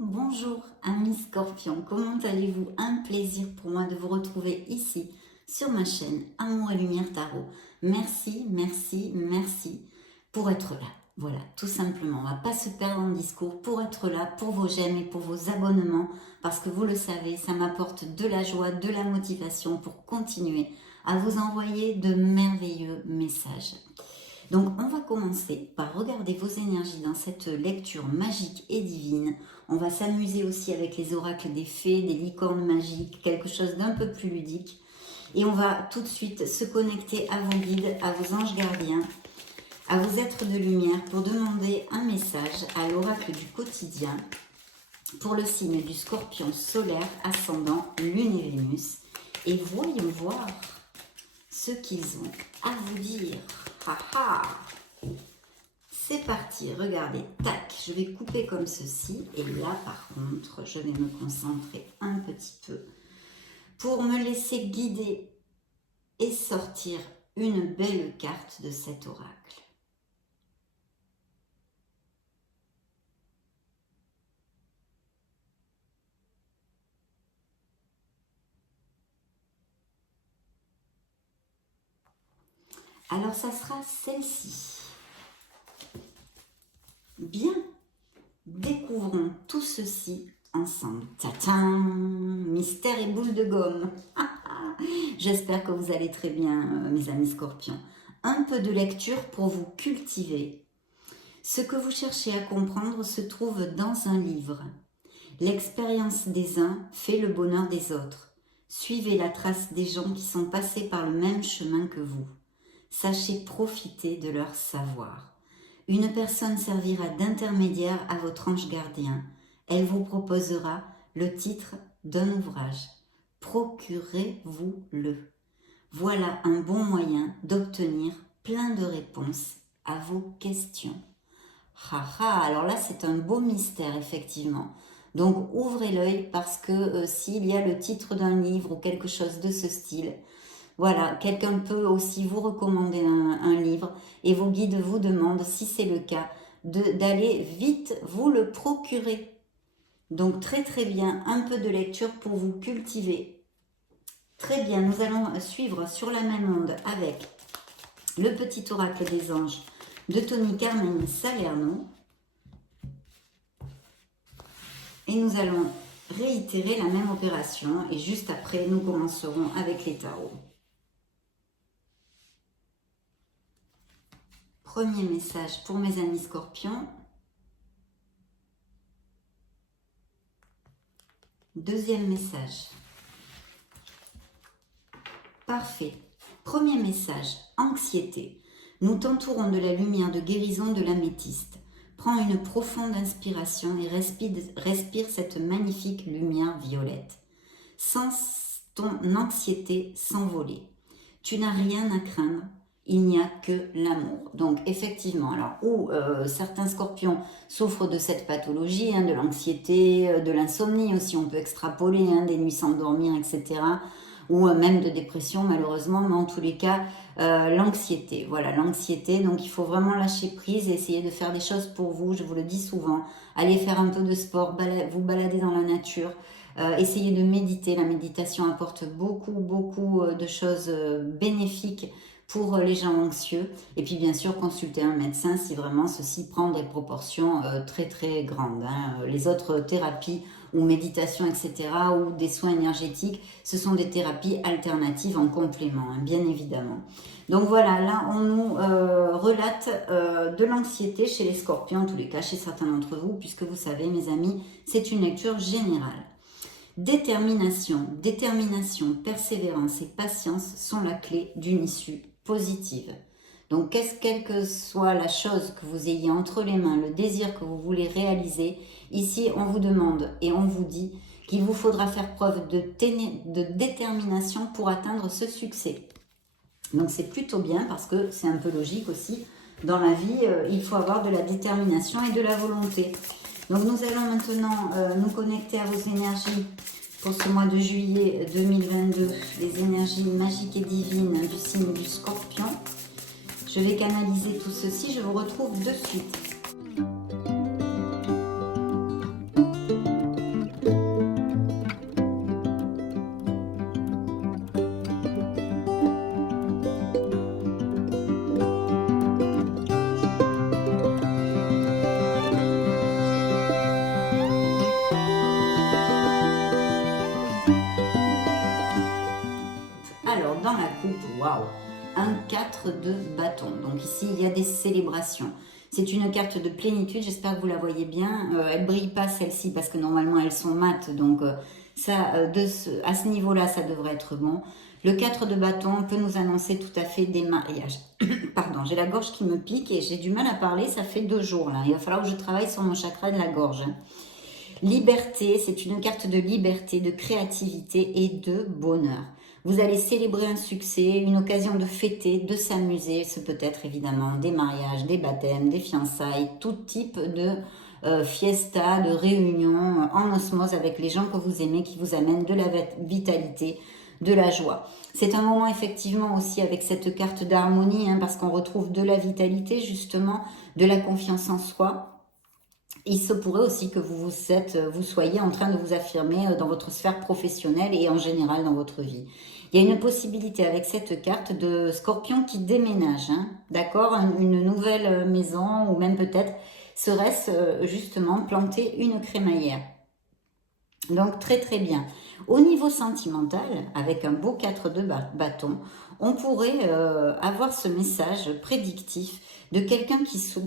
Bonjour amis scorpions, comment allez-vous? Un plaisir pour moi de vous retrouver ici sur ma chaîne Amour et Lumière Tarot. Merci, merci, merci pour être là. Voilà, tout simplement, on ne va pas se perdre en discours pour être là, pour vos j'aime et pour vos abonnements, parce que vous le savez, ça m'apporte de la joie, de la motivation pour continuer à vous envoyer de merveilleux messages. Donc on va commencer par regarder vos énergies dans cette lecture magique et divine. On va s'amuser aussi avec les oracles des fées, des licornes magiques, quelque chose d'un peu plus ludique. Et on va tout de suite se connecter à vos guides, à vos anges gardiens, à vos êtres de lumière pour demander un message à l'oracle du quotidien pour le signe du Scorpion solaire, ascendant, lune et Vénus. Et voyons voir ce qu'ils ont à vous dire. C'est parti, regardez, tac, je vais couper comme ceci et là par contre je vais me concentrer un petit peu pour me laisser guider et sortir une belle carte de cet oracle. Alors ça sera celle-ci. Bien, découvrons tout ceci ensemble. Tatin, mystère et boule de gomme. J'espère que vous allez très bien, mes amis scorpions. Un peu de lecture pour vous cultiver. Ce que vous cherchez à comprendre se trouve dans un livre. L'expérience des uns fait le bonheur des autres. Suivez la trace des gens qui sont passés par le même chemin que vous. Sachez profiter de leur savoir. Une personne servira d'intermédiaire à votre ange gardien. Elle vous proposera le titre d'un ouvrage. Procurez-vous-le. Voilà un bon moyen d'obtenir plein de réponses à vos questions. Alors là, c'est un beau mystère, effectivement. Donc, ouvrez l'œil parce que s'il y a le titre d'un livre ou quelque chose de ce style, voilà, quelqu'un peut aussi vous recommander un livre et vos guides vous demandent, si c'est le cas, d'aller vite vous le procurer. Donc très très bien, un peu de lecture pour vous cultiver. Très bien, nous allons suivre sur la même onde avec le petit oracle des anges de Tony Carmen Salerno. Et nous allons réitérer la même opération et juste après nous commencerons avec les tarots. Premier message pour mes amis scorpions. Deuxième message. Parfait. Premier message, anxiété. Nous t'entourons de la lumière de guérison de l'améthyste. Prends une profonde inspiration et respire cette magnifique lumière violette. Sens ton anxiété s'envoler. Tu n'as rien à craindre. Il n'y a que l'amour. Donc effectivement, alors où certains scorpions souffrent de cette pathologie, de l'anxiété, de l'insomnie aussi, on peut extrapoler, des nuits sans dormir, etc. Ou même de dépression malheureusement, mais en tous les cas, l'anxiété. Voilà, l'anxiété, donc il faut vraiment lâcher prise et essayer de faire des choses pour vous, je vous le dis souvent. Allez faire un peu de sport, vous balader dans la nature. Essayez de méditer, la méditation apporte beaucoup de choses bénéfiques pour les gens anxieux. Et puis bien sûr, consulter un médecin si vraiment ceci prend des proportions très grandes. Les autres thérapies ou méditation, etc., ou des soins énergétiques, ce sont des thérapies alternatives en complément, bien évidemment. Donc voilà, là on nous relate de l'anxiété chez les scorpions, en tous les cas chez certains d'entre vous, puisque vous savez mes amis, c'est une lecture générale. Détermination, persévérance et patience sont la clé d'une issue positive. Donc, quelle que soit la chose que vous ayez entre les mains, le désir que vous voulez réaliser, ici, on vous demande et on vous dit qu'il vous faudra faire preuve de détermination pour atteindre ce succès. Donc, c'est plutôt bien parce que c'est un peu logique aussi. Dans la vie, il faut avoir de la détermination et de la volonté. Donc, nous allons maintenant nous connecter à vos énergies pour ce mois de juillet 2022, les énergies magiques et divines du signe du Scorpion. Je vais canaliser tout ceci, je vous retrouve de suite. Alors, dans la coupe, waouh, un 4 de bâton. Donc ici, il y a des célébrations. C'est une carte de plénitude, j'espère que vous la voyez bien. Elle ne brille pas celle-ci parce que normalement elles sont mates. Donc à ce niveau-là, ça devrait être bon. Le 4 de bâton peut nous annoncer tout à fait des mariages. Pardon, j'ai la gorge qui me pique et j'ai du mal à parler, ça fait 2 jours là. Il va falloir que je travaille sur mon chakra de la gorge. Liberté, c'est une carte de liberté, de créativité et de bonheur. Vous allez célébrer un succès, une occasion de fêter, de s'amuser. Ce peut être évidemment des mariages, des baptêmes, des fiançailles, tout type de fiesta, de réunion en osmose avec les gens que vous aimez, qui vous amènent de la vitalité, de la joie. C'est un moment effectivement aussi avec cette carte d'harmonie, parce qu'on retrouve de la vitalité justement, de la confiance en soi. Il se pourrait aussi que vous soyez en train de vous affirmer dans votre sphère professionnelle et en général dans votre vie. Il y a une possibilité avec cette carte de Scorpion qui déménage, d'accord, une nouvelle maison ou même peut-être serait-ce justement planter une crémaillère. Donc très très bien. Au niveau sentimental, avec un beau 4 de bâton, on pourrait avoir ce message prédictif de quelqu'un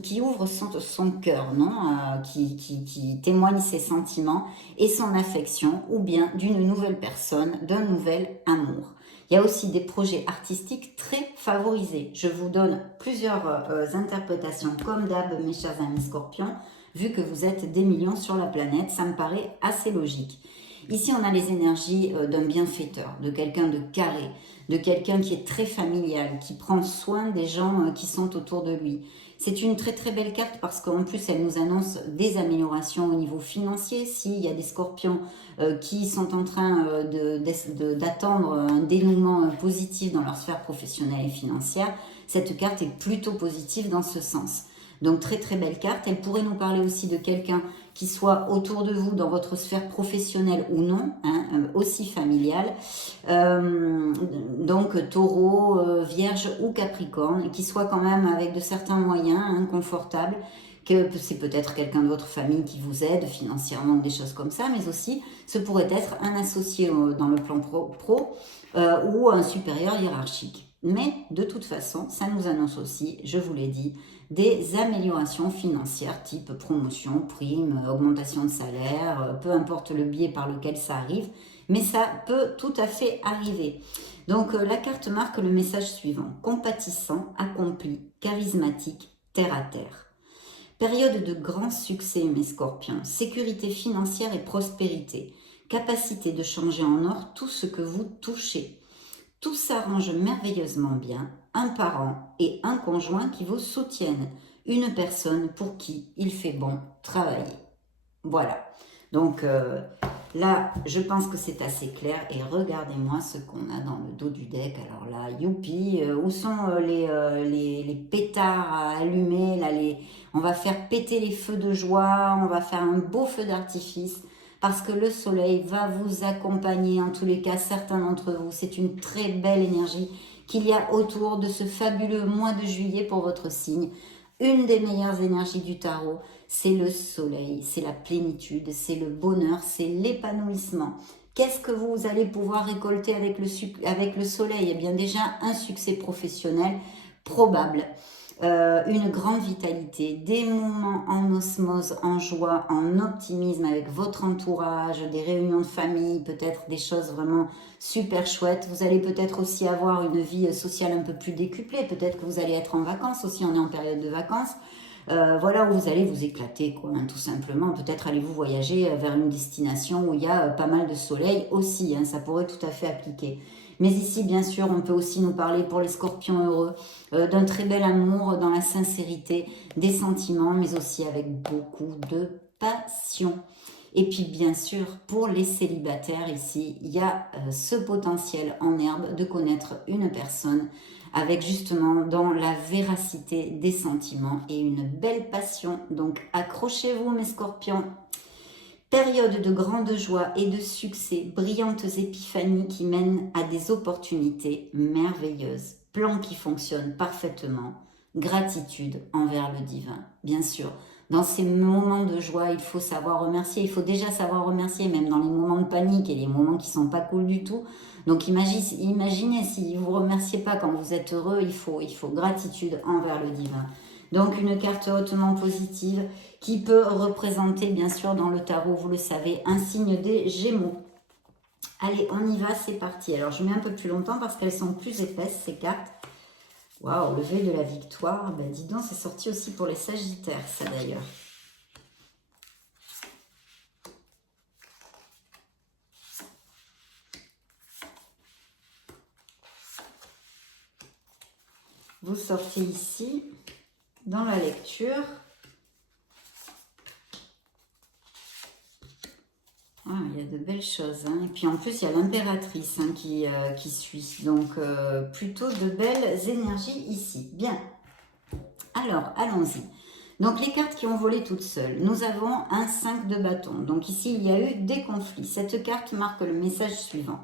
qui ouvre son cœur, non qui témoigne ses sentiments et son affection, ou bien d'une nouvelle personne, d'un nouvel amour. Il y a aussi des projets artistiques très favorisés. Je vous donne plusieurs interprétations, comme d'hab, mes chers amis Scorpions, vu que vous êtes des millions sur la planète, ça me paraît assez logique. Ici, on a les énergies d'un bienfaiteur, de quelqu'un de carré, de quelqu'un qui est très familial, qui prend soin des gens qui sont autour de lui. C'est une très très belle carte parce qu'en plus, elle nous annonce des améliorations au niveau financier. S'il y a des scorpions qui sont en train d'attendre un dénouement positif dans leur sphère professionnelle et financière, cette carte est plutôt positive dans ce sens. Donc très très belle carte. Elle pourrait nous parler aussi de quelqu'un qui soit autour de vous dans votre sphère professionnelle ou non, aussi familiale. Donc taureau, vierge ou capricorne, et qui soit quand même avec de certains moyens, confortables, que c'est peut-être quelqu'un de votre famille qui vous aide financièrement, des choses comme ça, mais aussi ce pourrait être un associé dans le plan pro ou un supérieur hiérarchique. Mais de toute façon, ça nous annonce aussi, je vous l'ai dit, des améliorations financières type promotion, prime, augmentation de salaire, peu importe le biais par lequel ça arrive, mais ça peut tout à fait arriver. Donc la carte marque le message suivant: compatissant, accompli, charismatique, terre à terre. Période de grand succès, mes scorpions, sécurité financière et prospérité, capacité de changer en or tout ce que vous touchez. Tout s'arrange merveilleusement bien, un parent et un conjoint qui vous soutiennent, une personne pour qui il fait bon travailler. Voilà, donc là, je pense que c'est assez clair et regardez-moi ce qu'on a dans le dos du deck. Alors là, youpi, où sont les pétards à allumer là, on va faire péter les feux de joie, on va faire un beau feu d'artifice. Parce que le soleil va vous accompagner, en tous les cas, certains d'entre vous. C'est une très belle énergie qu'il y a autour de ce fabuleux mois de juillet pour votre signe. Une des meilleures énergies du tarot, c'est le soleil, c'est la plénitude, c'est le bonheur, c'est l'épanouissement. Qu'est-ce que vous allez pouvoir récolter avec le soleil? Eh bien déjà, un succès professionnel probable. Une grande vitalité, des moments en osmose, en joie, en optimisme avec votre entourage, des réunions de famille, peut-être des choses vraiment super chouettes. Vous allez peut-être aussi avoir une vie sociale un peu plus décuplée, peut-être que vous allez être en vacances aussi, on est en période de vacances. Voilà, où vous allez vous éclater, quoi, tout simplement. Peut-être allez-vous voyager vers une destination où il y a pas mal de soleil aussi, ça pourrait tout à fait appliquer. Mais ici, bien sûr, on peut aussi nous parler pour les scorpions heureux d'un très bel amour dans la sincérité des sentiments, mais aussi avec beaucoup de passion. Et puis bien sûr, pour les célibataires ici, il y a ce potentiel en herbe de connaître une personne avec justement dans la véracité des sentiments et une belle passion. Donc accrochez-vous mes scorpions. Période de grande joie et de succès, brillantes épiphanies qui mènent à des opportunités merveilleuses, plans qui fonctionnent parfaitement, gratitude envers le divin. Bien sûr, dans ces moments de joie, il faut savoir remercier, il faut déjà savoir remercier, même dans les moments de panique et les moments qui sont pas cool du tout. Donc imaginez si vous ne remerciez pas quand vous êtes heureux, il faut gratitude envers le divin. Donc une carte hautement positive qui peut représenter bien sûr dans le tarot, vous le savez, un signe des Gémeaux. Allez, on y va, c'est parti. Alors je mets un peu plus longtemps parce qu'elles sont plus épaisses ces cartes. Waouh, le V de la victoire, ben dis donc, c'est sorti aussi pour les Sagittaires, ça d'ailleurs. Vous sortez ici, dans la lecture. Ah, il y a de belles choses. Hein. Et puis en plus, il y a l'impératrice hein, qui suit. Donc, plutôt de belles énergies ici. Bien. Alors, allons-y. Donc, les cartes qui ont volé toutes seules. Nous avons un 5 de bâton. Donc ici, il y a eu des conflits. Cette carte marque le message suivant.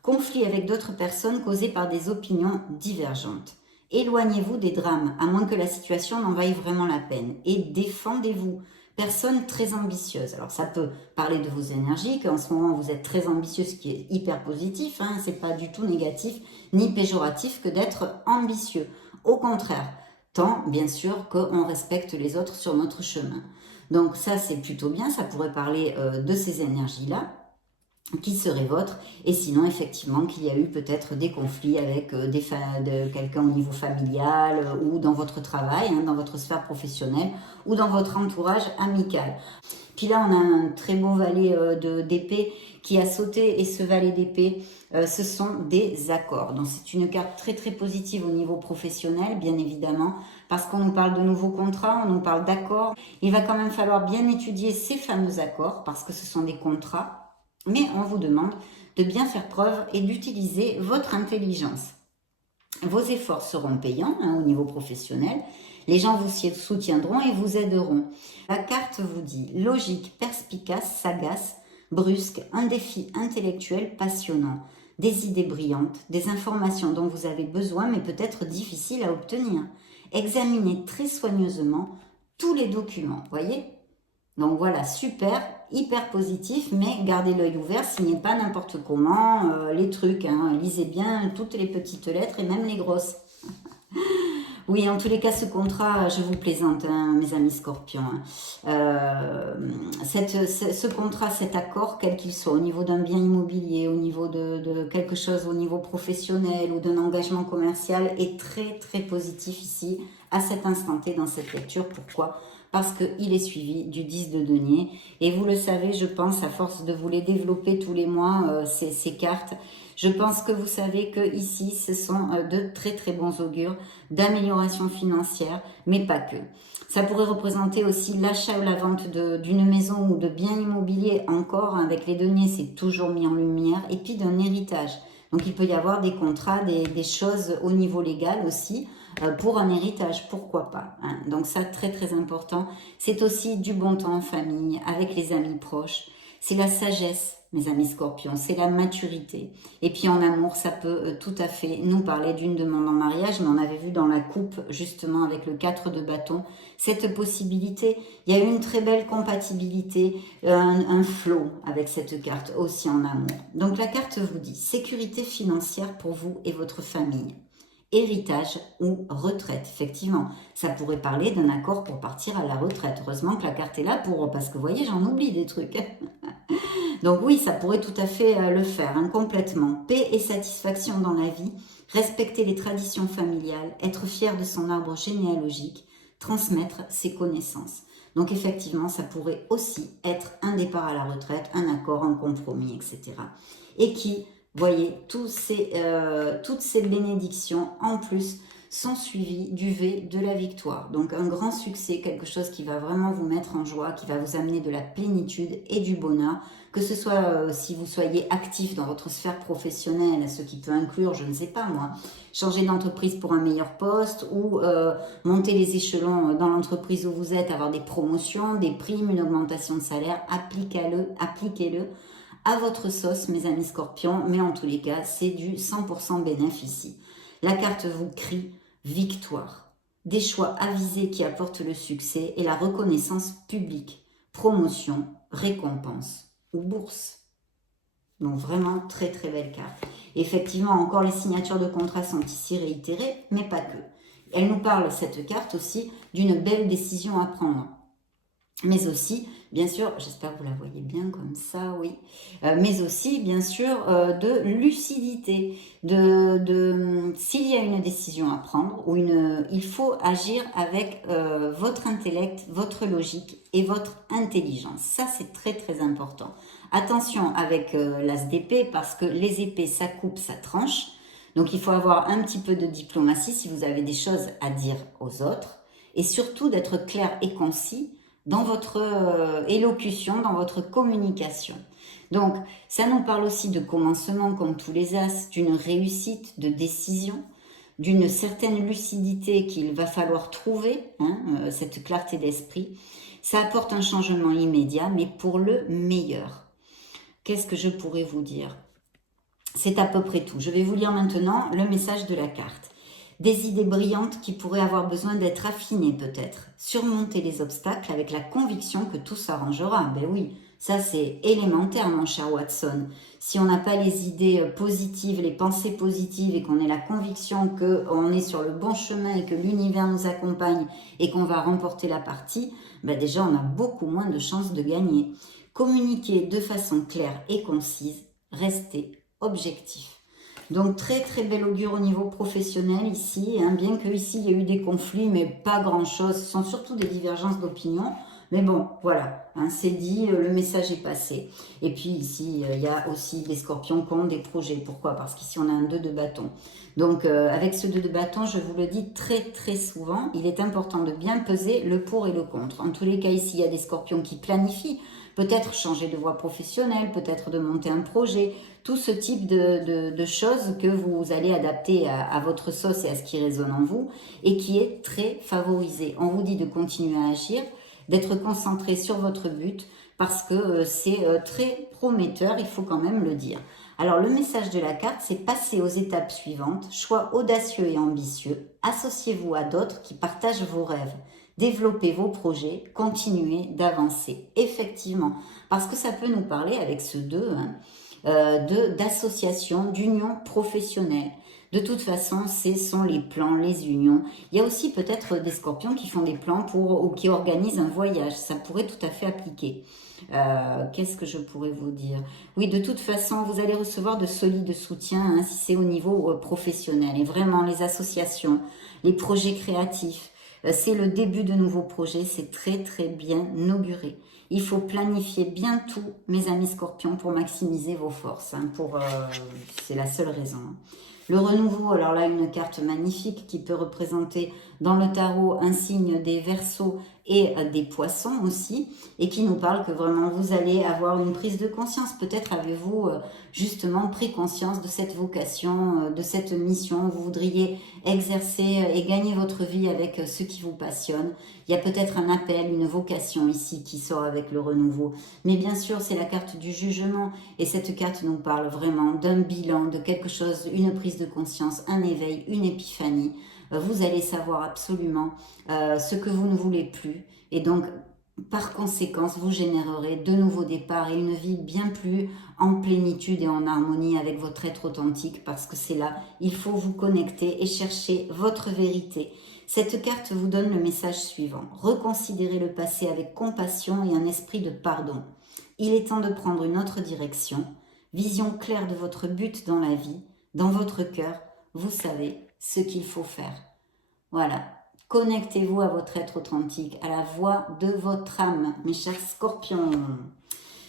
Conflit avec d'autres personnes causés par des opinions divergentes. Éloignez-vous des drames, à moins que la situation n'en vaille vraiment la peine. Et défendez-vous. Personne très ambitieuse. Alors ça peut parler de vos énergies, qu'en ce moment vous êtes très ambitieux, ce qui est hyper positif. Hein, c'est pas du tout négatif ni péjoratif que d'être ambitieux. Au contraire, tant bien sûr qu'on respecte les autres sur notre chemin. Donc ça c'est plutôt bien, ça pourrait parler de ces énergies-là qui serait vôtre, et sinon effectivement qu'il y a eu peut-être des conflits avec quelqu'un au niveau familial ou dans votre travail, hein, dans votre sphère professionnelle ou dans votre entourage amical. Puis là on a un très beau valet d'épée qui a sauté, et ce valet d'épée ce sont des accords. Donc c'est une carte très très positive au niveau professionnel bien évidemment, parce qu'on nous parle de nouveaux contrats, on nous parle d'accords. Il va quand même falloir bien étudier ces fameux accords parce que ce sont des contrats. Mais on vous demande de bien faire preuve et d'utiliser votre intelligence. Vos efforts seront payants hein, au niveau professionnel. Les gens vous soutiendront et vous aideront. La carte vous dit logique, perspicace, sagace, brusque, un défi intellectuel passionnant, des idées brillantes, des informations dont vous avez besoin mais peut-être difficiles à obtenir. Examinez très soigneusement tous les documents, voyez ? Donc voilà, super, hyper positif, mais gardez l'œil ouvert, signez pas n'importe comment les trucs. Hein, lisez bien toutes les petites lettres et même les grosses. Oui, en tous les cas, ce contrat, je vous plaisante, hein, mes amis scorpions. Hein. Ce contrat, cet accord, quel qu'il soit, au niveau d'un bien immobilier, au niveau de quelque chose, au niveau professionnel ou d'un engagement commercial, est très, très positif ici, à cet instant T, dans cette lecture. Pourquoi ? Parce qu'il est suivi du 10 de denier. Et vous le savez, je pense, à force de vous les développer tous les mois, ces cartes, je pense que vous savez que ici, ce sont de très très bons augures d'amélioration financière, mais pas que. Ça pourrait représenter aussi l'achat ou la vente d'une maison ou de biens immobiliers encore. Avec les deniers, c'est toujours mis en lumière. Et puis d'un héritage. Donc il peut y avoir des contrats, des choses au niveau légal aussi. Pour un héritage, pourquoi pas hein. Donc ça, très très important. C'est aussi du bon temps en famille, avec les amis proches. C'est la sagesse, mes amis scorpions, c'est la maturité. Et puis en amour, ça peut tout à fait nous parler d'une demande en mariage, mais on avait vu dans la coupe, justement avec le 4 de bâton, cette possibilité. Il y a une très belle compatibilité, un flow avec cette carte aussi en amour. Donc la carte vous dit sécurité financière pour vous et votre famille. Héritage ou retraite, effectivement, ça pourrait parler d'un accord pour partir à la retraite. Heureusement que la carte est là parce que vous voyez, j'en oublie des trucs. Donc oui, ça pourrait tout à fait le faire, hein, complètement. Paix et satisfaction dans la vie, respecter les traditions familiales, être fier de son arbre généalogique, transmettre ses connaissances. Donc effectivement, ça pourrait aussi être un départ à la retraite, un accord, un compromis, etc. Et qui... voyez, toutes ces bénédictions, en plus, sont suivis du V de la victoire. Donc un grand succès, quelque chose qui va vraiment vous mettre en joie, qui va vous amener de la plénitude et du bonheur, que ce soit si vous soyez actif dans votre sphère professionnelle, ce qui peut inclure, je ne sais pas moi, changer d'entreprise pour un meilleur poste ou monter les échelons dans l'entreprise où vous êtes, avoir des promotions, des primes, une augmentation de salaire, appliquez-le à votre sauce, mes amis scorpions, mais en tous les cas, c'est du 100% bénéfice ici. La carte vous crie victoire, des choix avisés qui apportent le succès et la reconnaissance publique, promotion, récompense ou bourse. Donc vraiment très très belle carte. Effectivement, encore les signatures de contrat sont ici réitérées, mais pas que. Elle nous parle, cette carte aussi, d'une belle décision à prendre. Mais aussi, bien sûr, j'espère que vous la voyez bien comme ça, oui, mais aussi, bien sûr, de lucidité, s'il y a une décision à prendre, ou il faut agir avec votre intellect, votre logique et votre intelligence. Ça, c'est très, très important. Attention avec l'as d'épée, parce que les épées, ça coupe, ça tranche. Donc, il faut avoir un petit peu de diplomatie si vous avez des choses à dire aux autres, et surtout d'être clair et concis dans votre élocution, dans votre communication. Donc, ça nous parle aussi de commencement, comme tous les as, d'une réussite, de décision, d'une certaine lucidité qu'il va falloir trouver, cette clarté d'esprit. Ça apporte un changement immédiat, mais pour le meilleur. Qu'est-ce que je pourrais vous dire? C'est à peu près tout. Je vais vous lire maintenant le message de la carte. Des idées brillantes qui pourraient avoir besoin d'être affinées peut-être. Surmonter les obstacles avec la conviction que tout s'arrangera. Ben oui, ça c'est élémentaire mon cher Watson. Si on n'a pas les idées positives, les pensées positives et qu'on ait la conviction qu'on est sur le bon chemin et que l'univers nous accompagne et qu'on va remporter la partie, ben déjà on a beaucoup moins de chances de gagner. Communiquer de façon claire et concise, rester objectif. Donc très très bel augure au niveau professionnel ici, bien que ici il y a eu des conflits mais pas grand chose, ce sont surtout des divergences d'opinion, mais bon voilà, c'est dit, le message est passé. Et puis ici il y a aussi des scorpions qui ont des projets, pourquoi? Parce qu'ici on a un 2 de bâton. Donc avec ce 2 de bâton, je vous le dis très très souvent, il est important de bien peser le pour et le contre. En tous les cas ici il y a des scorpions qui planifient, peut-être changer de voie professionnelle, peut-être de monter un projet, tout ce type de choses que vous allez adapter à votre sauce et à ce qui résonne en vous et qui est très favorisé. On vous dit de continuer à agir, d'être concentré sur votre but parce que c'est très prometteur, il faut quand même le dire. Alors le message de la carte, c'est passer aux étapes suivantes, choix audacieux et ambitieux, associez-vous à d'autres qui partagent vos rêves. Développez vos projets, continuez d'avancer. Effectivement, parce que ça peut nous parler avec ce 2, d'association, d'union professionnelle. De toute façon, ce sont les plans, les unions. Il y a aussi peut-être des scorpions qui font des plans ou qui organisent un voyage. Ça pourrait tout à fait appliquer. Qu'est-ce que je pourrais vous dire? Oui, de toute façon, vous allez recevoir de solides soutiens si c'est au niveau professionnel. Et vraiment, les associations, les projets créatifs, c'est le début de nouveaux projets. C'est très, très bien auguré. Il faut planifier bien tout, mes amis scorpions, pour maximiser vos forces. C'est la seule raison. Le renouveau, alors là, une carte magnifique qui peut représenter dans le tarot un signe des Verseaux et des Poissons aussi, et qui nous parle que vraiment vous allez avoir une prise de conscience. Peut-être avez-vous justement pris conscience de cette vocation, de cette mission. Vous voudriez exercer et gagner votre vie avec ce qui vous passionne. Il y a peut-être un appel, une vocation ici qui sort avec le renouveau. Mais bien sûr, c'est la carte du jugement, et cette carte nous parle vraiment d'un bilan, de quelque chose, une prise de conscience, un éveil, une épiphanie. Vous allez savoir absolument ce que vous ne voulez plus, et donc par conséquent vous générerez de nouveaux départs et une vie bien plus en plénitude et en harmonie avec votre être authentique, parce que c'est là, il faut vous connecter et chercher votre vérité. Cette carte vous donne le message suivant: reconsidérez le passé avec compassion et un esprit de pardon. Il est temps de prendre une autre direction, vision claire de votre but dans la vie, dans votre cœur, vous savez ce qu'il faut faire. Voilà, connectez-vous à votre être authentique, à la voix de votre âme, mes chers scorpions.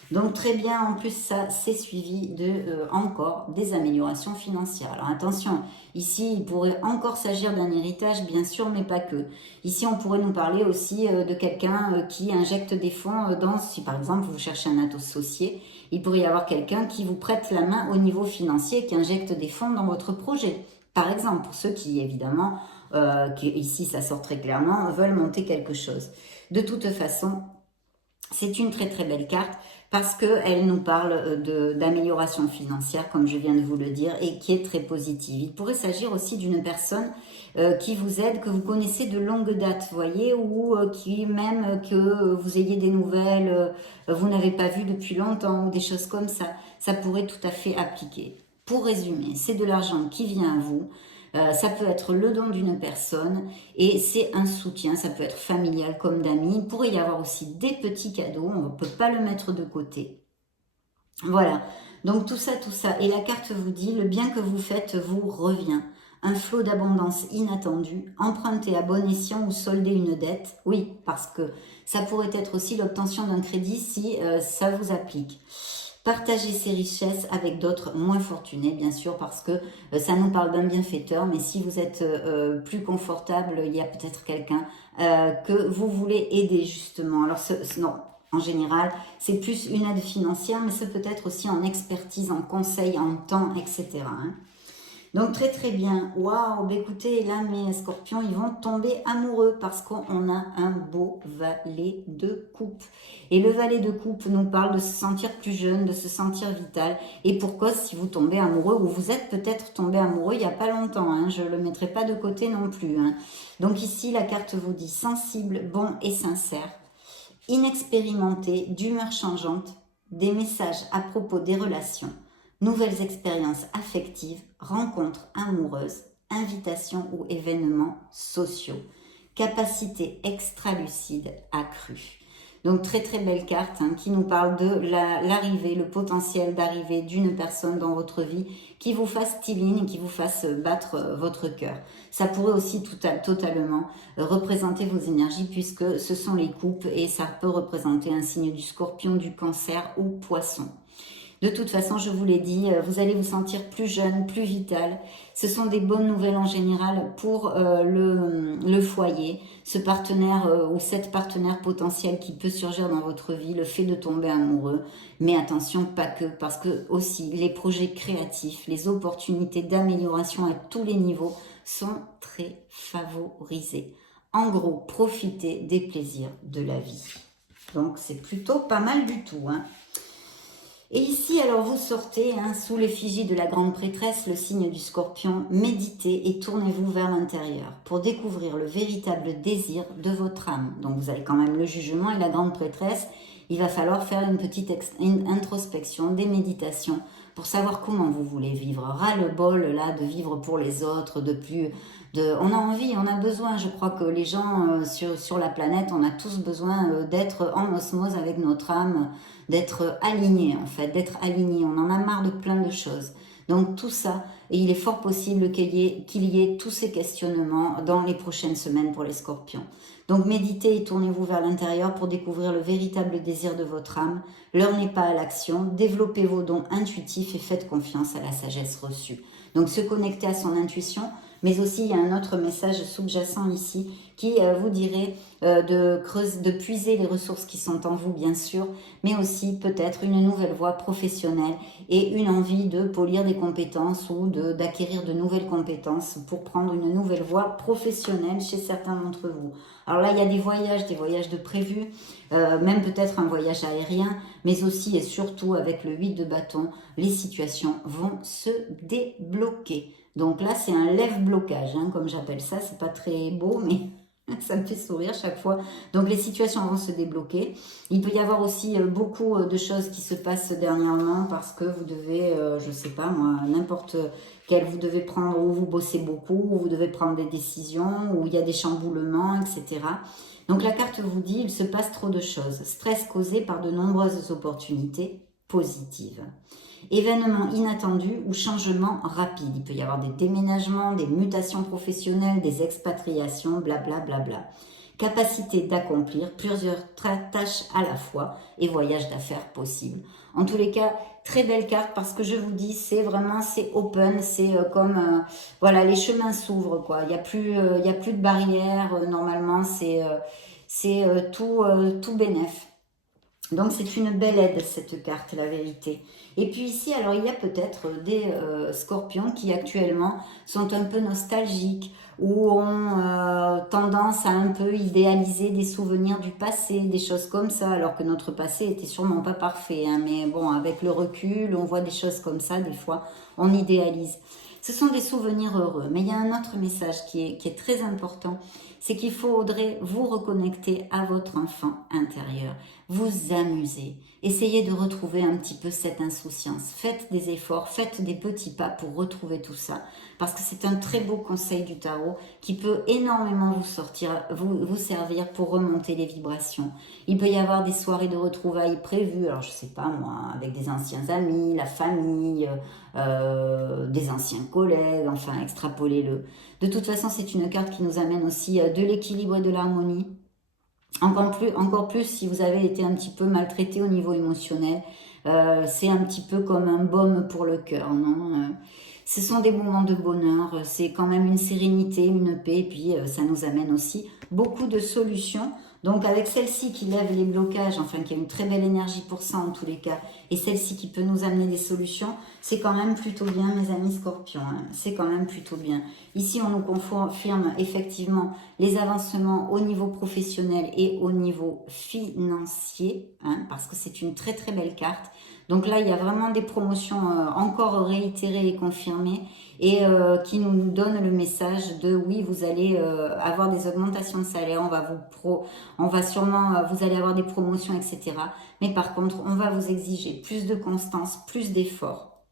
Donc très bien, en plus ça c'est suivi de encore des améliorations financières. Alors attention, ici il pourrait encore s'agir d'un héritage bien sûr, mais pas que. Ici on pourrait nous parler aussi de quelqu'un qui injecte des fonds si par exemple vous cherchez un associé, il pourrait y avoir quelqu'un qui vous prête la main au niveau financier, qui injecte des fonds dans votre projet. Par exemple, pour ceux qui évidemment, ici ça sort très clairement, veulent monter quelque chose. De toute façon, c'est une très très belle carte parce qu'elle nous parle d'amélioration financière, comme je viens de vous le dire, et qui est très positive. Il pourrait s'agir aussi d'une personne qui vous aide, que vous connaissez de longue date, vous voyez, ou qui même que vous ayez des nouvelles, vous n'avez pas vu depuis longtemps, ou des choses comme ça. Ça pourrait tout à fait appliquer. Pour résumer, c'est de l'argent qui vient à vous. Ça peut être le don d'une personne et c'est un soutien, ça peut être familial comme d'amis. Il pourrait y avoir aussi des petits cadeaux, on ne peut pas le mettre de côté. Voilà, donc tout ça. Et la carte vous dit, le bien que vous faites vous revient. Un flot d'abondance inattendu, emprunter à bon escient ou solder une dette. Oui, parce que ça pourrait être aussi l'obtention d'un crédit si ça vous applique. Partager ses richesses avec d'autres moins fortunés, bien sûr, parce que ça nous parle d'un bienfaiteur, mais si vous êtes plus confortable, il y a peut-être quelqu'un que vous voulez aider, justement. Alors, non, en général, c'est plus une aide financière, mais c'est peut-être aussi en expertise, en conseil, en temps, etc. Hein. Donc très très bien. Waouh, écoutez, là mes scorpions, ils vont tomber amoureux parce qu'on a un beau valet de coupe. Et le valet de coupe nous parle de se sentir plus jeune, de se sentir vital. Et pour cause, si vous tombez amoureux, ou vous êtes peut-être tombé amoureux il n'y a pas longtemps, hein, je ne le mettrai pas de côté non plus. Hein. Donc ici, la carte vous dit sensible, bon et sincère, inexpérimenté, d'humeur changeante, des messages à propos des relations, nouvelles expériences affectives, rencontres amoureuses, invitations ou événements sociaux, capacité extra-lucide accrue. Donc très très belle carte hein, qui nous parle de l'arrivée, le potentiel d'arrivée d'une personne dans votre vie qui vous fasse tiline, qui vous fasse battre votre cœur. Ça pourrait aussi totalement représenter vos énergies puisque ce sont les coupes et ça peut représenter un signe du scorpion, du cancer ou poisson. De toute façon, je vous l'ai dit, vous allez vous sentir plus jeune, plus vital. Ce sont des bonnes nouvelles en général pour le foyer, ce partenaire ou cette partenaire potentielle qui peut surgir dans votre vie, le fait de tomber amoureux. Mais attention, pas que, parce que aussi les projets créatifs, les opportunités d'amélioration à tous les niveaux sont très favorisés. En gros, profitez des plaisirs de la vie. Donc c'est plutôt pas mal du tout, hein. Et ici, alors vous sortez hein, sous l'effigie de la grande prêtresse, le signe du scorpion, méditez et tournez-vous vers l'intérieur pour découvrir le véritable désir de votre âme. Donc vous avez quand même le jugement et la grande prêtresse, il va falloir faire une petite introspection, des méditations pour savoir comment vous voulez vivre. Ras-le-bol là de vivre pour les autres, on a envie, on a besoin, je crois que les gens sur la planète, on a tous besoin d'être en osmose avec notre âme, d'être alignés en fait, d'être alignés. On en a marre de plein de choses. Donc tout ça, et il est fort possible qu'il y ait tous ces questionnements dans les prochaines semaines pour les scorpions. Donc méditez et tournez-vous vers l'intérieur pour découvrir le véritable désir de votre âme. L'heure n'est pas à l'action, développez vos dons intuitifs et faites confiance à la sagesse reçue. Donc se connecter à son intuition, mais aussi il y a un autre message sous-jacent ici qui vous dirait de puiser les ressources qui sont en vous bien sûr, mais aussi peut-être une nouvelle voie professionnelle et une envie de polir des compétences ou d'acquérir de nouvelles compétences pour prendre une nouvelle voie professionnelle chez certains d'entre vous. Alors là il y a des voyages de prévus, même peut-être un voyage aérien, mais aussi et surtout avec le 8 de bâton, les situations vont se débloquer. Donc là, c'est un lève-blocage, hein, comme j'appelle ça. C'est pas très beau, mais ça me fait sourire chaque fois. Donc les situations vont se débloquer. Il peut y avoir aussi beaucoup de choses qui se passent dernièrement parce que vous devez, je sais pas moi, n'importe quel, vous devez prendre, ou vous bossez beaucoup, ou vous devez prendre des décisions, ou il y a des chamboulements, etc. Donc la carte vous dit, il se passe trop de choses. Stress causé par de nombreuses opportunités positives. Événements inattendus ou changements rapides. Il peut y avoir des déménagements, des mutations professionnelles, des expatriations, blablabla. Capacité d'accomplir plusieurs tâches à la fois et voyage d'affaires possible. En tous les cas, très belle carte parce que je vous dis, c'est vraiment, c'est open, c'est comme, voilà, les chemins s'ouvrent, quoi. Il y a plus de barrières, normalement, c'est tout bénef. Donc c'est une belle aide cette carte, la vérité. Et puis ici, alors il y a peut-être des scorpions qui actuellement sont un peu nostalgiques ou ont tendance à un peu idéaliser des souvenirs du passé, des choses comme ça, alors que notre passé était sûrement pas parfait. Hein, mais bon, avec le recul, on voit des choses comme ça, des fois, on idéalise. Ce sont des souvenirs heureux. Mais il y a un autre message qui est très important, c'est qu'il faudrait vous reconnecter à votre enfant intérieur, vous amuser, essayez de retrouver un petit peu cette insouciance, faites des efforts, faites des petits pas pour retrouver tout ça, parce que c'est un très beau conseil du tarot qui peut énormément vous servir pour remonter les vibrations. Il peut y avoir des soirées de retrouvailles prévues, alors je sais pas moi, avec des anciens amis, la famille, des anciens collègues, enfin extrapolez-le. De toute façon, c'est une carte qui nous amène aussi de l'équilibre et de l'harmonie. Encore plus si vous avez été un petit peu maltraité au niveau émotionnel. C'est un petit peu comme un baume pour le cœur, non ce sont des moments de bonheur, c'est quand même une sérénité, une paix, et puis ça nous amène aussi beaucoup de solutions. Donc avec celle-ci qui lève les blocages, enfin qui a une très belle énergie pour ça en tous les cas, et celle-ci qui peut nous amener des solutions, c'est quand même plutôt bien mes amis scorpions, hein. C'est quand même plutôt bien. Ici on nous confirme effectivement les avancements au niveau professionnel et au niveau financier, hein, parce que c'est une très très belle carte. Donc là, il y a vraiment des promotions encore réitérées et confirmées et qui nous donnent le message de oui, vous allez avoir des augmentations de salaire, on va sûrement, vous allez avoir des promotions, etc. Mais par contre, on va vous exiger plus de constance, plus d'efforts.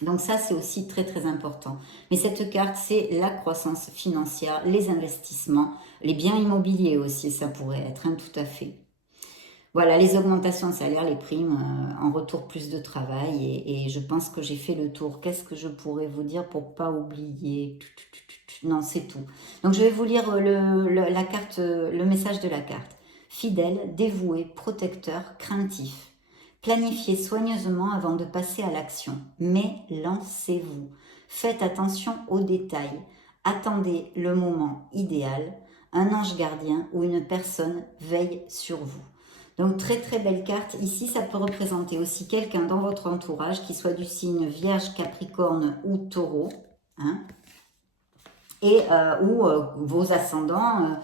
Donc ça, c'est aussi très très important. Mais cette carte, c'est la croissance financière, les investissements, les biens immobiliers aussi, ça pourrait être, hein, tout à fait. Voilà, les augmentations de salaire, les primes, en retour plus de travail et je pense que j'ai fait le tour. Qu'est-ce que je pourrais vous dire pour pas oublier? Non, c'est tout. Donc je vais vous lire la carte, le message de la carte. Fidèle, dévoué, protecteur, craintif. Planifiez soigneusement avant de passer à l'action, mais lancez-vous. Faites attention aux détails. Attendez le moment idéal. Un ange gardien ou une personne veille sur vous. Donc très très belle carte. Ici, ça peut représenter aussi quelqu'un dans votre entourage qui soit du signe Vierge, Capricorne ou Taureau, hein, et ou vos ascendants,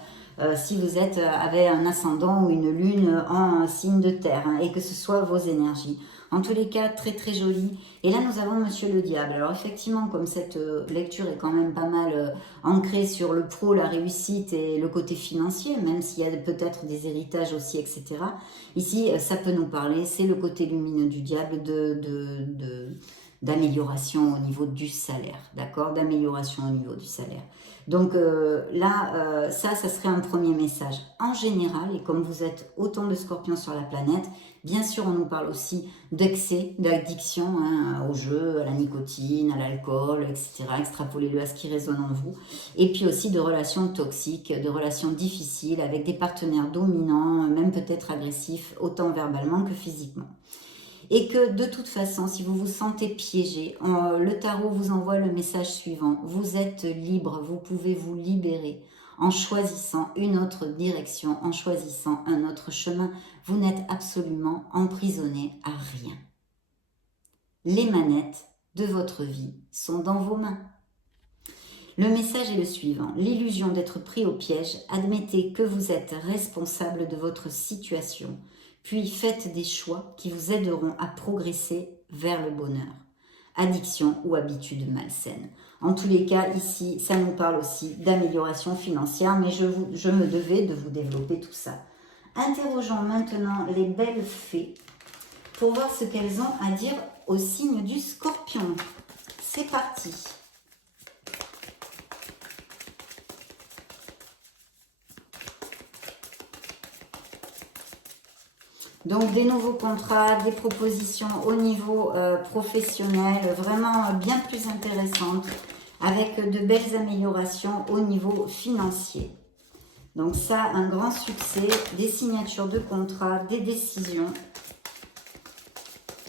si vous avez un ascendant ou une lune en signe de terre, hein, et que ce soit vos énergies. En tous les cas, très très joli. Et là, nous avons Monsieur le Diable. Alors effectivement, comme cette lecture est quand même pas mal ancrée sur le pro, la réussite et le côté financier, même s'il y a peut-être des héritages aussi, etc. Ici, ça peut nous parler, c'est le côté lumineux du diable d'amélioration au niveau du salaire, d'accord? D'amélioration au niveau du salaire. Donc là, ça serait un premier message. En général, et comme vous êtes autant de scorpions sur la planète, bien sûr, on nous parle aussi d'excès, d'addiction, hein, au jeu, à la nicotine, à l'alcool, etc. Extrapolez-le à ce qui résonne en vous. Et puis aussi de relations toxiques, de relations difficiles avec des partenaires dominants, même peut-être agressifs, autant verbalement que physiquement. Et que de toute façon, si vous vous sentez piégé, le tarot vous envoie le message suivant. Vous êtes libre, vous pouvez vous libérer en choisissant une autre direction, en choisissant un autre chemin. Vous n'êtes absolument emprisonné à rien. Les manettes de votre vie sont dans vos mains. Le message est le suivant. L'illusion d'être pris au piège, admettez que vous êtes responsable de votre situation. Puis faites des choix qui vous aideront à progresser vers le bonheur. Addiction ou habitude malsaine. En tous les cas, ici, ça nous parle aussi d'amélioration financière, mais je me devais de vous développer tout ça. Interrogeons maintenant les belles fées pour voir ce qu'elles ont à dire au signe du Scorpion. C'est parti. Donc des nouveaux contrats, des propositions au niveau professionnel, vraiment bien plus intéressantes, avec de belles améliorations au niveau financier. Donc ça, un grand succès, des signatures de contrats, des décisions.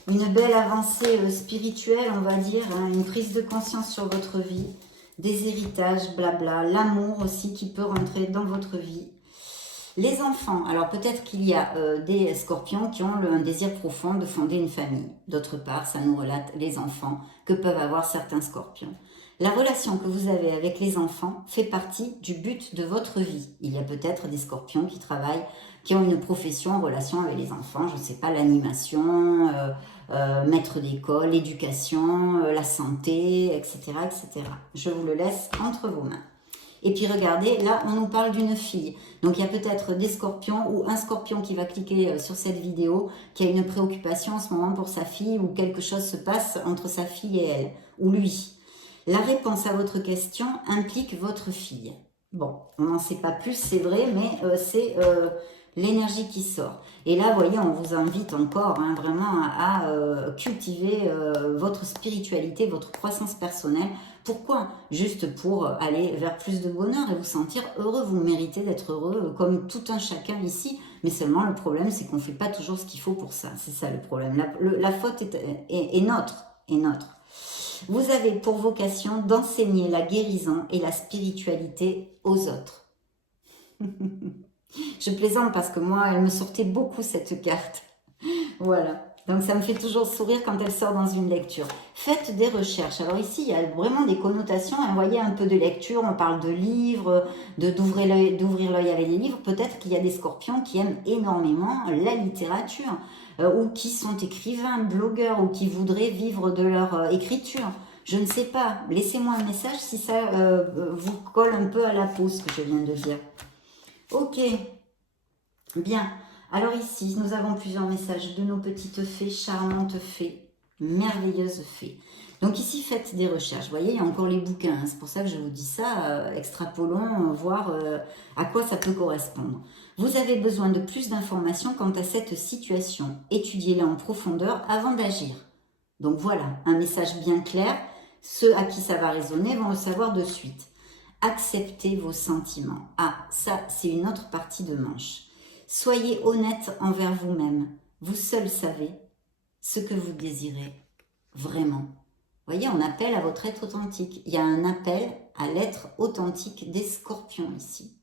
Une belle avancée spirituelle, on va dire, hein, une prise de conscience sur votre vie, des héritages, blabla, l'amour aussi qui peut rentrer dans votre vie. Les enfants, alors peut-être qu'il y a des scorpions qui ont un désir profond de fonder une famille. D'autre part, ça nous relate les enfants que peuvent avoir certains scorpions. La relation que vous avez avec les enfants fait partie du but de votre vie. Il y a peut-être des scorpions qui travaillent, qui ont une profession en relation avec les enfants, je ne sais pas, l'animation, maître d'école, l'éducation, la santé, etc., etc. Je vous le laisse entre vos mains. Et puis regardez, là on nous parle d'une fille. Donc il y a peut-être des scorpions ou un scorpion qui va cliquer sur cette vidéo, qui a une préoccupation en ce moment pour sa fille ou quelque chose se passe entre sa fille et elle, ou lui. La réponse à votre question implique votre fille. Bon, on n'en sait pas plus, c'est vrai, mais c'est l'énergie qui sort. Et là, vous voyez, on vous invite encore hein, vraiment à cultiver votre spiritualité, votre croissance personnelle. Pourquoi? Juste pour aller vers plus de bonheur et vous sentir heureux. Vous méritez d'être heureux comme tout un chacun ici. Mais seulement le problème, c'est qu'on ne fait pas toujours ce qu'il faut pour ça. C'est ça le problème. La faute est notre. Vous avez pour vocation d'enseigner la guérison et la spiritualité aux autres. Je plaisante parce que moi, elle me sortait beaucoup cette carte. Voilà. Donc ça me fait toujours sourire quand elle sort dans une lecture. Faites des recherches. Alors ici, il y a vraiment des connotations. Vous voyez un peu de lecture, on parle de livres, d'ouvrir l'œil avec les livres. Peut-être qu'il y a des scorpions qui aiment énormément la littérature ou qui sont écrivains, blogueurs ou qui voudraient vivre de leur écriture. Je ne sais pas. Laissez-moi un message si ça vous colle un peu à la peau, ce que je viens de dire. Ok. Bien. Alors ici, nous avons plusieurs messages de nos petites fées, charmantes fées, merveilleuses fées. Donc ici, faites des recherches. Vous voyez, il y a encore les bouquins. Hein. C'est pour ça que je vous dis ça. Extrapolons, voir à quoi ça peut correspondre. Vous avez besoin de plus d'informations quant à cette situation. Étudiez-la en profondeur avant d'agir. Donc voilà, un message bien clair. Ceux à qui ça va résonner vont le savoir de suite. Acceptez vos sentiments. Ah, ça, c'est une autre partie de manche. Soyez honnête envers vous-même. Vous seul savez ce que vous désirez vraiment. Vous voyez, on appelle à votre être authentique. Il y a un appel à l'être authentique des scorpions ici.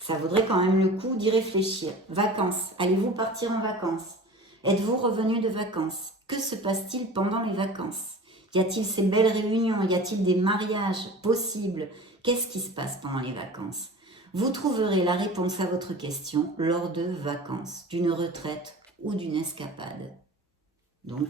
Ça vaudrait quand même le coup d'y réfléchir. Vacances. Allez-vous partir en vacances? Êtes-vous revenu de vacances? Que se passe-t-il pendant les vacances? Y a-t-il ces belles réunions? Y a-t-il des mariages possibles? Qu'est-ce qui se passe pendant les vacances? Vous trouverez la réponse à votre question lors de vacances, d'une retraite ou d'une escapade. Donc,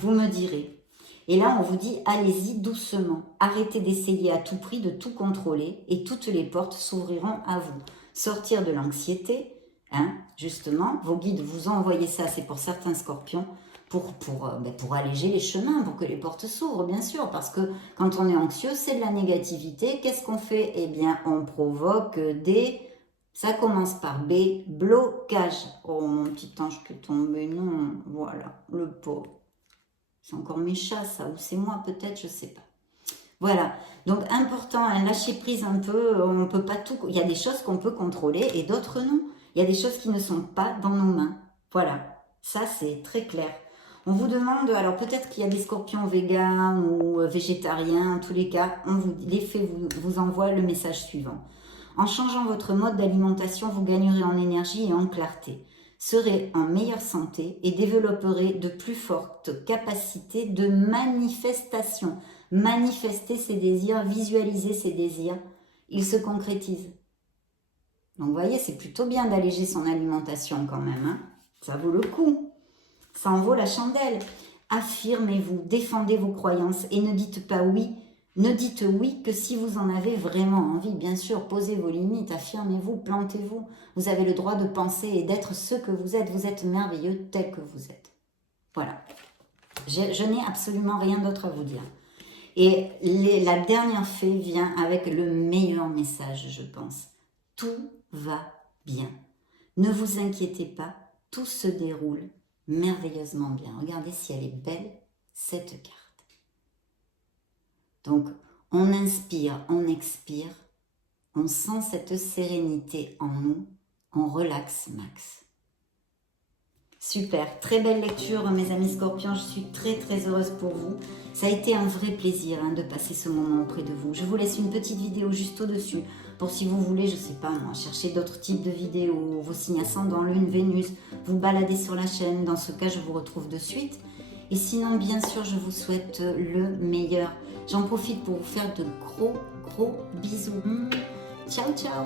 vous me direz. Et là, on vous dit, allez-y doucement. Arrêtez d'essayer à tout prix de tout contrôler et toutes les portes s'ouvriront à vous. Sortir de l'anxiété, hein, justement, vos guides vous ont envoyé ça, c'est pour certains scorpions, pour alléger les chemins, pour que les portes s'ouvrent, bien sûr, parce que quand on est anxieux, c'est de la négativité. Qu'est-ce qu'on fait? Eh bien, on provoque des... Ça commence par B, blocage. Oh, mon petit ange qui est tombé, non, voilà, le pauvre. C'est encore mes chats, ça, ou c'est moi peut-être, je sais pas. Voilà, donc important, hein, lâcher prise un peu, on peut pas tout... Il y a des choses qu'on peut contrôler et d'autres non. Il y a des choses qui ne sont pas dans nos mains. Voilà, ça c'est très clair. On vous demande, alors peut-être qu'il y a des scorpions véganes ou végétariens, en tous les cas, les fées vous envoient le message suivant. En changeant votre mode d'alimentation, vous gagnerez en énergie et en clarté, serez en meilleure santé et développerez de plus fortes capacités de manifestation. Manifester ses désirs, visualiser ses désirs, ils se concrétisent. Donc vous voyez, c'est plutôt bien d'alléger son alimentation quand même, hein. Ça vaut le coup. Ça en vaut la chandelle. Affirmez-vous, défendez vos croyances et ne dites pas oui. Ne dites oui que si vous en avez vraiment envie. Bien sûr, posez vos limites, affirmez-vous, plantez-vous. Vous avez le droit de penser et d'être ce que vous êtes. Vous êtes merveilleux tel que vous êtes. Voilà. Je n'ai absolument rien d'autre à vous dire. Et la dernière fée vient avec le meilleur message, je pense. Tout va bien. Ne vous inquiétez pas, tout se déroule merveilleusement bien. Regardez si elle est belle, cette carte. Donc, On inspire, on expire, on sent cette sérénité en nous, on relaxe max. Super, très belle lecture mes amis scorpions, je suis très heureuse pour vous. Ça a été un vrai plaisir de passer ce moment auprès de vous. Je vous laisse une petite vidéo juste au-dessus pour si vous voulez, je sais pas moi, chercher d'autres types de vidéos, vos signes ascendants, lune, Vénus, vous balader sur la chaîne, dans ce cas je vous retrouve de suite. Et sinon bien sûr je vous souhaite le meilleur. J'en profite pour vous faire de gros bisous. Ciao ciao.